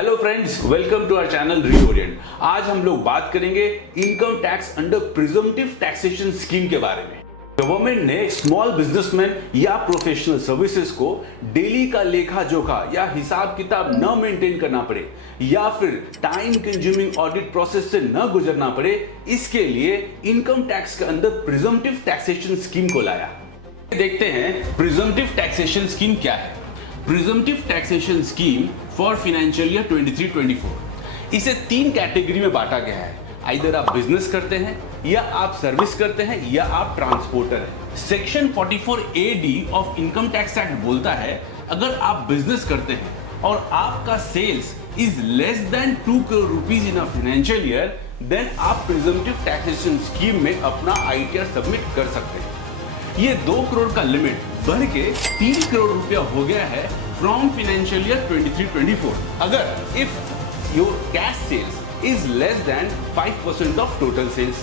Hello friends, welcome to our channel Reorient. आज हम लोग बात करेंगे income tax under presumptive taxation scheme के बारे में। गवर्नमेंट ने स्मॉल बिजनेसमैन या प्रोफेशनल सर्विसेज को डेली का लेखा जोखा या हिसाब किताब न मेंटेन करना पड़े या फिर टाइम कंज्यूमिंग ऑडिट प्रोसेस से न गुजरना पड़े, इसके लिए इनकम टैक्स के अंदर प्रिजम्पटिव टैक्सेशन स्कीम को लाया। देखते हैं प्रिजम्पटिव टैक्सेशन स्कीम क्या है। Presumptive taxation scheme for financial year 23-24 इसे 3 कैटेगरी में बांटा गया है। आइदर आप बिजनेस करते हैं या आप सर्विस करते हैं या आप ट्रांसपोर्टर हैं। Section 44AD of income tax act बोलता है, अगर आप बिजनेस करते हैं और आपका sales is less than 2 crore rupees in a financial year, then आप प्रिजम्पटिव टैक्सेशन स्कीम में अपना ITR सबमिट कर सकते हैं। ये 2 करोड़ का लिमिट बढ़ के 3 करोड़ रुपया हो गया है फ्रॉम फाइनेंशियल ईयर 23-24 अगर if your cash sales is less than 5% of total sales।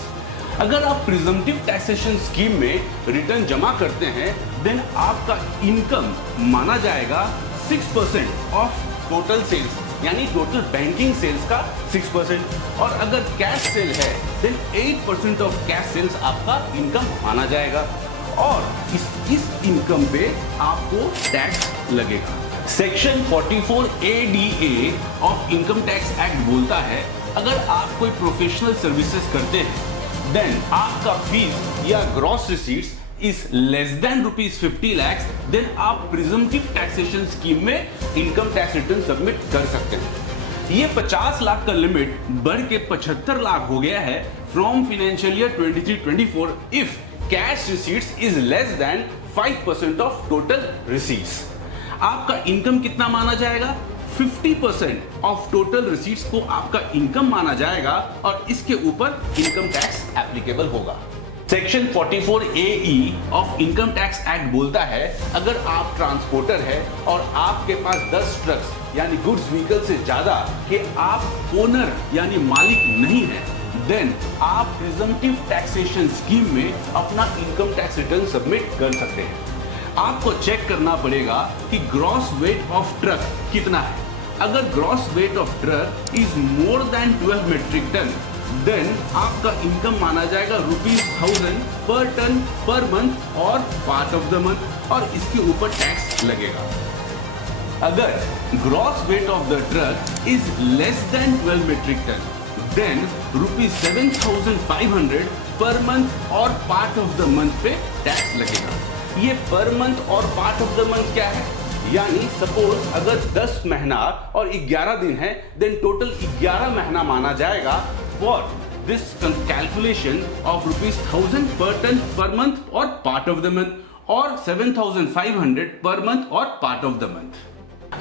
अगर आप प्रिजम्पटिव टैक्सेशन स्कीम में रिटर्न जमा करते हैं, देन आपका इनकम माना जाएगा 6% ऑफ टोटल सेल्स, यानी टोटल बैंकिंग सेल्स का 6%। और अगर कैश सेल है, देन 8% ऑफ कैश सेल्स आपका इनकम माना जाएगा और इस इनकम पे आपको टैक्स लगेगा। Section 44ADA of income tax act बोलता है, अगर आप कोई प्रोफेशनल सर्विसेज करते हैं, देन आपका फीस या gross receipts is less than ₹50 lakh, then आप प्रिजम्पटिव टैक्सेशन स्कीम में इनकम टैक्स रिटर्न सबमिट कर सकते हैं। ये 50 लाख का लिमिट बढ़ के 75 लाख हो गया है from financial year 23-24 if cash receipts is less then 5% of total receipts. आपका इनकम कितना माना जाएगा? 50% ऑफ टोटल रिसीट्स को आपका इनकम माना जाएगा और इसके ऊपर इनकम टैक्स एप्लीकेबल होगा। Section 44AE of income tax act बोलता है, अगर आप ट्रांसपोर्टर है और आपके पास 10 ट्रक्स यानी गुड्स व्हीकल से ज्यादा के आप ओनर यानी मालिक नहीं है, देन आप प्रिजम्पटिव टैक्सेशन स्कीम में अपना इनकम टैक्स रिटर्न सबमिट कर सकते हैं। आपको चेक करना पड़ेगा कि ग्रॉस वेट ऑफ ट्रक कितना है। अगर gross weight of truck is more than 12 metric ton, then आपका इनकम माना जाएगा ₹1000 पर टन पर मंथ और पार्ट ऑफ द मंथ और इसके ऊपर टैक्स लगेगा। अगर gross weight of the truck is less than 12 metric ton, then ₹7500 पर मंथ और पार्ट ऑफ द मंथ पे टैक्स लगेगा। ये पर मंथ और पार्ट ऑफ द मंथ क्या है? यानी सपोज अगर 10 महीना और 11 दिन है, देन टोटल 11 महीना माना जाएगा फॉर दिस कैलकुलेशन ऑफ ₹1000 पर टन पर मंथ और पार्ट ऑफ द मंथ और 7500 पर मंथ और पार्ट ऑफ द मंथ।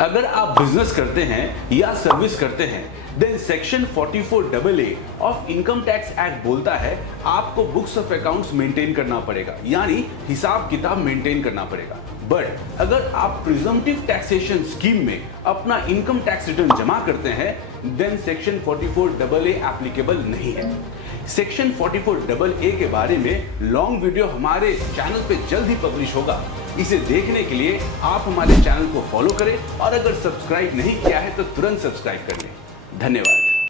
अगर आप बिजनेस करते हैं या सर्विस करते हैं, then section 44AA of income tax act बोलता है, आपको बुक्स ऑफ अकाउंट्स मेंटेन करना पड़ेगा, यानी हिसाब किताब मेंटेन करना पड़ेगा। बट अगर आप प्रिजम्पटिव टैक्सेशन स्कीम में अपना इनकम टैक्स रिटर्न जमा करते हैं, देन सेक्शन 44AA एप्लीकेबल नहीं है। सेक्शन 44AA के बारे में लॉन्ग वीडियो हमारे चैनल पे जल्द ही पब्लिश होगा। इसे देखने के लिए आप हमारे चैनल को फॉलो करें और अगर सब्सक्राइब नहीं किया है तो तुरंत सब्सक्राइब कर लें। धन्यवाद।